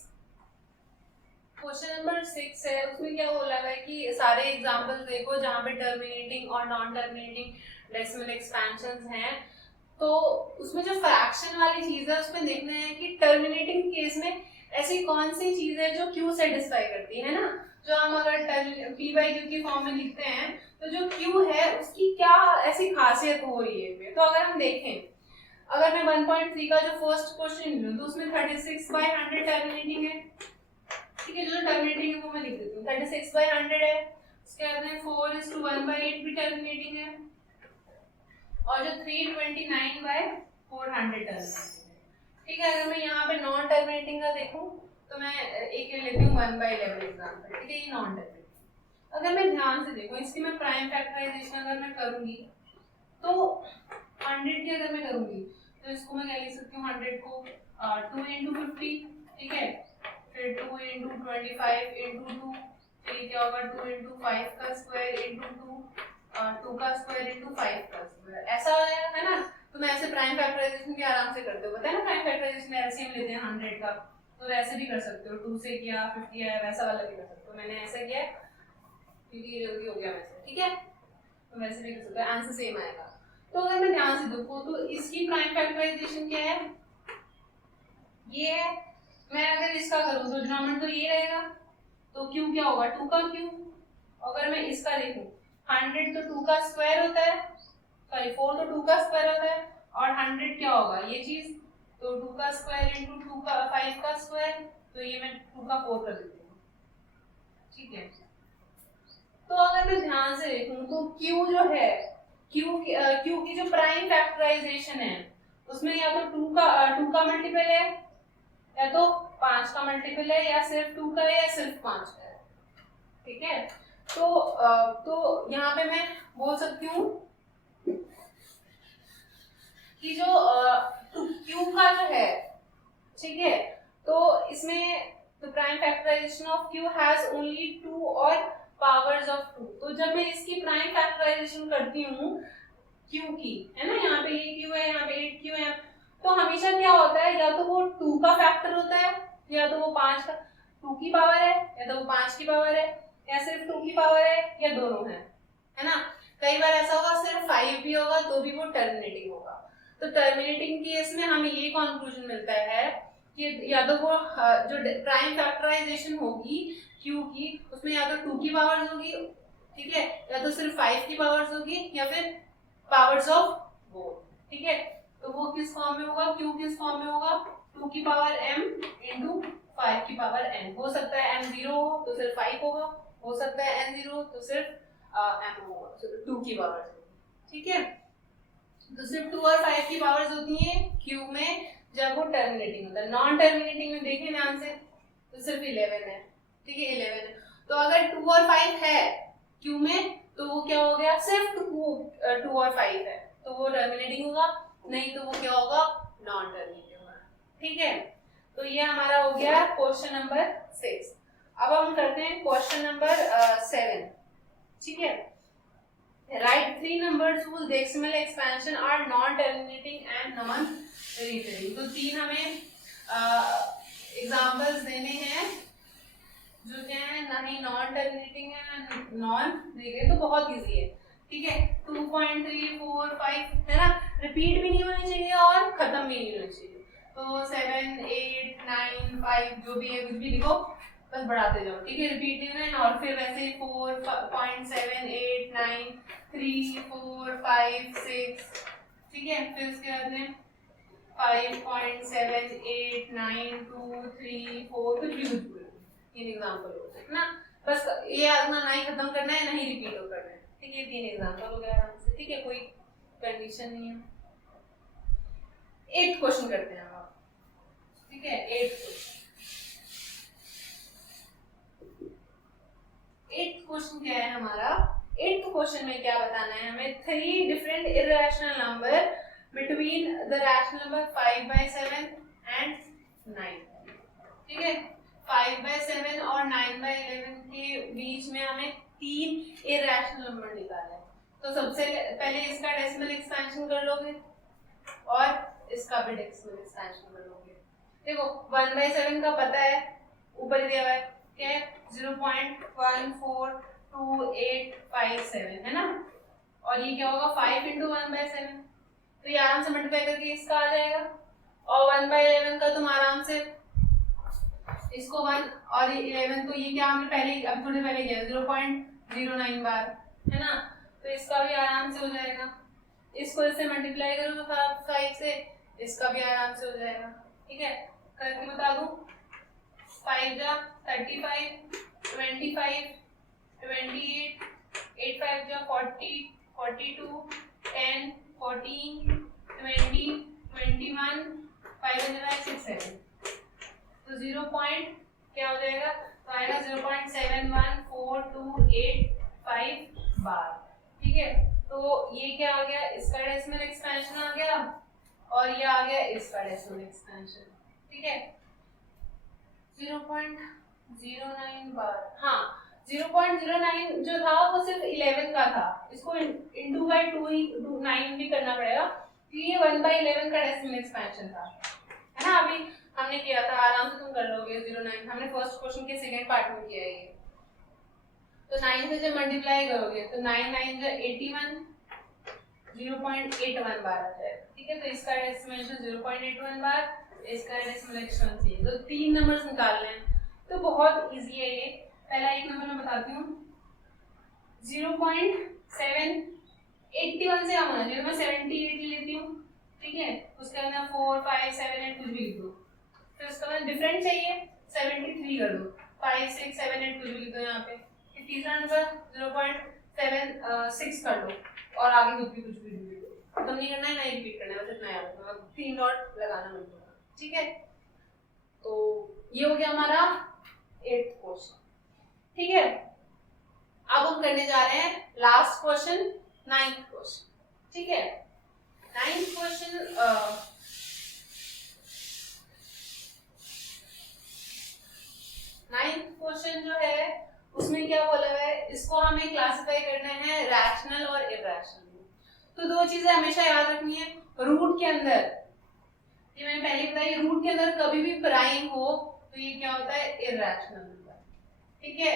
क्वेश्चन नंबर 6 है, उसमें क्या बोला है कि सारे एग्जांपल्स देखो जहाँ पे टर्मिनेटिंग और नॉन टर्मिनेटिंग डेसिमल एक्सपेंशंस हैं। तो उसमें जो फ्रैक्शन वाली चीज है उसमें देखना है कि टर्मिनेटिंग केस में ऐसी कौन सी चीज है जो क्यू सेटिस्फाई करती है ना। जो हम अगर p/q की फॉर्म में लिखते हैं तो जो q है उसकी क्या ऐसी खासियत हो रही है। तो अगर हम देखें, अगर मैं 1.3 का जो फर्स्ट क्वेश्चन लूं तो उसमें 36/100 टर्मिनेटिंग है। ठीक है, जो टर्मिनेटिंग है वो मैं लिख देती हूँ, 36/100 है। उसके बाद में 4:1/8 भी टर्मिनेटिंग है और जो 329/400 टर्मिनेटिंग है। ठीक है, अगर मैं यहाँ पे नॉन टर्मिनेटिंग का देखूं तो मैं एक लेती हूँ 1/11 एग्जांपल। ठीक है, ये नॉन टर्मिनेटिंग। अगर मैं ध्यान से देखूं इसकी मैं प्राइम फैक्टराइजेशन अगर मैं करूंगी तो 100 की अगर मैं करूंगी तो इसको मैं क्या लिख सकती हूँ, 100 को 2 × 50। ठीक है, फिर 2 × 25 × 2, फिर क्या होगा 2 × 5 का स्क्वायर × 2, 2 का स्क्वायर × 5 का स्क्वायर, ऐसा है ना। तो मैं ऐसे प्राइम फैक्टराइजेशन भी आराम से करते हो, पता है ना। प्राइम फैक्टराइजेशन एलसीएम लेते हैं 100 का, तो वैसे भी कर सकते हो, 2 से किया 50 आया, वैसा वाला भी कर सकते हो। मैंने ऐसा किया क्योंकि ये जल्दी हो गया वैसे। ठीक है, तो वैसे भी कर सकते हो, आंसर सेम आएगा। तो अगर मैं ध्यान से देखूं तो इसकी प्राइम फैक्टराइजेशन क्या है, ये है। मैं अगर इसका करूं तो डिनोमिनेटर तो ये रहेगा, तो क्यू क्या होगा 2 का क्यू। अगर मैं इसका देखूं 100 तो 2 का स्क्वायर होता है, सॉरी 4 तो 2 का स्क्वायर होता है, और 100 क्या होगा ये चीज, तो 2 का स्क्वायर × 2 का 5 का स्क्वायर, तो ये मैं 2 का 4 कर देती हूँ। ठीक है, तो अगर मैं ध्यान से देखूं तो Q जो है, Q की जो प्राइम फैक्टराइजेशन है उसमें या तो 2 का मल्टीपल है, या तो 5 का मल्टीपल है, या सिर्फ 2 का है या सिर्फ 5 का है। ठीक है, तो यहाँ पे मैं बोल सकती हूँ कि जो Q का जो है, ठीक है, तो इसमें the prime factorization of Q has only 2 और powers of 2। तो जब मैं इसकी प्राइम फैक्टराइजेशन करती हूँ Q की, है ना, यहाँ पे ये Q है, यहाँ पे 8Q है, तो हमेशा क्या होता है, या तो वो 2 का फैक्टर होता है, या तो वो 5 का 2 की पावर है, या तो वो 5 की पावर है, या सिर्फ 2 की पावर है, या दोनों है ना। कई बार ऐसा होगा सिर्फ 5 भी होगा तो भी वो टर्मिनेटिंग होगा। तो टर्मिनेटिंग केस में हमें ये कंक्लूजन मिलता है कि या तो वो जो प्राइम फैक्टराइजेशन होगी Q की उसमें या तो 2 की पावर्स होगी, ठीक है, या तो सिर्फ 5 की पावर्स होगी, या फिर पावर्स ऑफ बोथ। ठीक है, तो वो किस फॉर्म में होगा, Q किस फॉर्म में होगा, 2 की पावर m × 5 की पावर n। हो सकता है m 0 हो तो सिर्फ 5 होगा, हो सकता है n 0 तो सिर्फ m होगा, 2 की पावर। ठीक है, तो सिर्फ 2 और 5 की पावर्स होती हैं Q में जब वो टर्मिनेटिंग होता है। नॉन टर्मिनेटिंग में देखें ध्यान से तो सिर्फ 11 है। ठीक है, 11 है। तो अगर 2 और 5 है Q में तो वो क्या हो गया, सिर्फ 2 और 5 है तो वो टर्मिनेटिंग होगा, नहीं तो वो क्या होगा, नॉन टर्मिनेटिंग होगा। ठीक है, तो ये हमारा हो गया क्वेश्चन नंबर 6। अब हम करते हैं क्वेश्चन नंबर 7। ठीक है, right 3 numbers whose decimal expansion are non terminating and non reiterating। तो 3 हमें एग्जांपल्स देने हैं जो क्या है, ना ही नॉन टर्मिनेटिंग है नॉन रिपीटिंग। तो बहुत इजी है। ठीक है, 2.345 है ना, रिपीट भी नहीं होनी चाहिए और खत्म भी नहीं होनी चाहिए। तो 7 8 9 5 जो भी है कुछ भी लिखो, बस बढ़ाते जाओ। ठीक है, रिपीट नहीं है। और फिर वैसे 4.7 8 9 3 4 5 6। ठीक है, फिर उसके बाद में 5.7 8 9 2 3 4 कुछ भी तीन एग्जांपल हो गए ना। बस ये आना ना ही खत्म करना है ना ही रिपीट हो करना है। ठीक है, 3 एग्जांपल हो गए आराम से। ठीक है, कोई कंडीशन नहीं है। 8th क्वेश्चन करते हैं आप। ठीक है, 8th क्वेश्चन क्या है हमारा। 8th क्वेश्चन में क्या बताना है हमें, 3 different irrational number between the rational number 5/7 and 9। ठीक है, 5/7 और 9/11 के बीच में हमें 3 इरेशनल नंबर निकालना है। तो सबसे पहले इसका डेसिमल एक्सपेंशन कर लोगे और इसका भी डेसिमल एक्सपेंशन कर लोगे। देखो 1/7 का पता है, ऊपर ही दिया हुआ है क्या है, 0.142857 है ना। और ये क्या होगा, 5 × 1/7। तो ये आराम से मल्टीप्लाई करके इसका आ जाएगा। और 1/11 का तुम आराम से इसको 1 और 11, तो ये क्या हमने पहले अब थोड़ी पहले किया 0.09 बार है ना। तो इसका भी आराम से हो जाएगा। इसको इससे मल्टीप्लाई करो तो 5 से, इसका भी आराम से हो जाएगा। ठीक है, करके बता दूं, 5 जा 35 25 28 8 5 जा 40 42 10 14 20 21 5 6 7। तो 0 पॉइंट क्या हो जाएगा, तो आएगा 0.71428 बार। ठीक है, तो ये क्या आ गया, इसका डेसिमल एक्सपेंशन आ गया और ये आ गया इसका डेसिमल एक्सपेंशन। ठीक है, 0.09 बार। हाँ, 0.09 जो था वो सिर्फ 11 का था। इसको इंटू बाई 9 भी करना पड़ेगा क्योंकि ये 1/11 का डेसिमल एक्सपेंशन था, है ना। अभी हमने किया था, आराम से तुम कर लोगे। 0.9 हमने फर्स्ट क्वेश्चन के सेकंड पार्ट में किया है ये। तो 9 से जब मल्टीप्लाई करोगे तो 9 9 जो 81 0.81 बार आ जाएगा। ठीक है, तो इसका डेसिमल 0.81 बार, इसका डेसिमल एक्सपेंशन चाहिए। तो 3 नंबर्स निकालने हैं, तो बहुत इजी है ये। पहला एक नंबर मैं बताती हूँ, 0.781 से कम होना चाहिए। मैं 78 लेती हूँ। ठीक है, उसके अंदर 4 5 7 8 कुछ भी लिख दो। फिर उसके बाद डिफरेंट चाहिए 73 कर दो, 5 6 7 8 कुछ भी लिख दो यहाँ पे। फिर तीसरा नंबर 0.76 कर लो और आगे कुछ भी लिख दो। खत्म नहीं करना है, नहीं रिपीट करना है, बस इतना याद रखना, 3 डॉट लगाना मत भूलना। ठीक है, तो ये हो गया हमारा 8th क्वेश्चन। ठीक है, अब हम करने जा रहे हैं लास्ट क्वेश्चन, 9th क्वेश्चन। ठीक है, 9th क्वेश्चन 9th क्वेश्चन जो है उसमें क्या बोला हुआ है, इसको हमें क्लासिफाई करना है रैशनल और इरैशनल। तो 2 चीजें हमेशा याद रखनी है। रूट के अंदर, ये मैंने पहले बताया, रूट के अंदर कभी भी प्राइम हो तो ये क्या होता है, इरैशनल नंबर। ठीक है,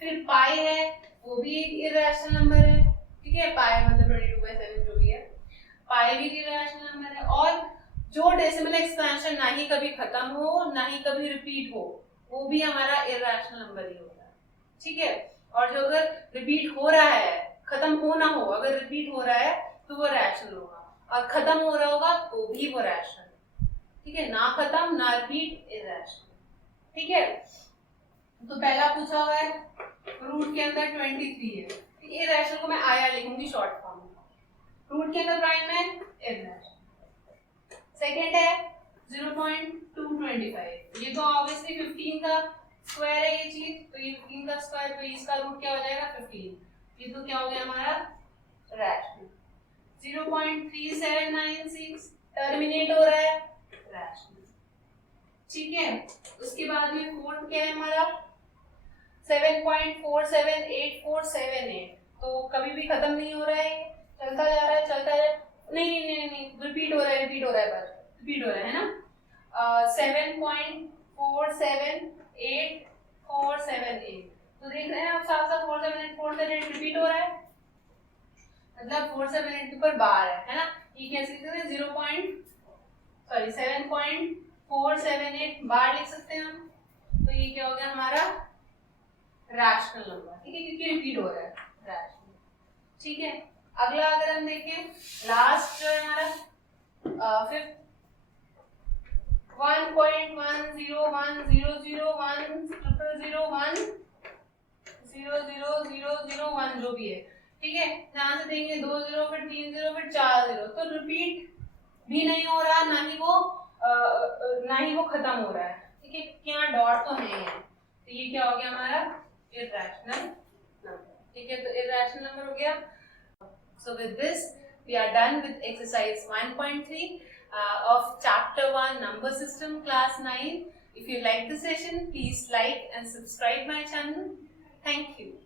फिर पाई है वो भी एक इरैशनल नंबर है। ठीक है, पाई मतलब 22/7 जो भी है, पाई भी इरैशनल नंबर है। और जो डेसिमल एक्सपेंशन ना ही कभी खत्म हो ना ही कभी रिपीट हो, वो भी हमारा इरैशनल नंबर ही होता है। ठीक है, और जो अगर रिपीट हो रहा है, खत्म हो ना हो, अगर रिपीट हो रहा है तो वो रैशनल होगा, और खत्म हो रहा होगा तो भी वो रैशनल। ठीक है, ना खत्म ना रिपीट, इरैशनल। ठीक है, तो पहला पूछा हुआ है रूट के अंदर 23 है। ये रैशनल को मैं आया लिखूंगी शॉर्ट फॉर्म में। रूट के अंदर प्राइम है, इरैशनल। सेकंड है 0.225, ये तो ऑब्वियसली 15 का स्क्वायर है ये चीज, तो ये 15 का स्क्वायर, तो इसका रूट क्या हो जाएगा 15। ये तो क्या हो गया हमारा रैशनल। 0.3796 टर्मिनेट हो रहा है, रैशनल। ठीक है, उसके बाद में फोर्थ क्या है हमारा 7.478478, तो कभी भी खत्म नहीं हो रहा है, चलता जा रहा है चलता जा, नहीं नहीं नहीं रिपीट हो रहा है रिपीट हो रहा है बस रिपीट हो रहा है ना। 7.478478, तो देख रहे हैं आप साफ साफ 478 रिपीट हो रहा है, मतलब 478 के ऊपर बार है ना। ये कैसे लिखते हैं 7.478 बार लिख सकते हैं हम, तो ये क्या हो गया हमारा रैशनल नंबर, ठीक है, क्योंकि रिपीट हो रहा है रैशनल। ठीक है, अगला अगर हम देखें लास्ट जो है हमारा फिफ्थ 1.10010010010001 जो भी है, ठीक है, यहाँ से देंगे 2 0 फिर 3 0 फिर 4 0, तो रिपीट भी नहीं हो रहा ना ही वो खत्म हो रहा है, ठीक है, यहाँ डॉट तो नहीं है, तो ये क्या हो गया हमारा इरैशनल नंबर, ठीक है, तो इरैशनल नंबर हो गया। So with this we are done with exercise 1.3 of chapter 1 number system class 9. If you like the session, please like and subscribe my channel. Thank you.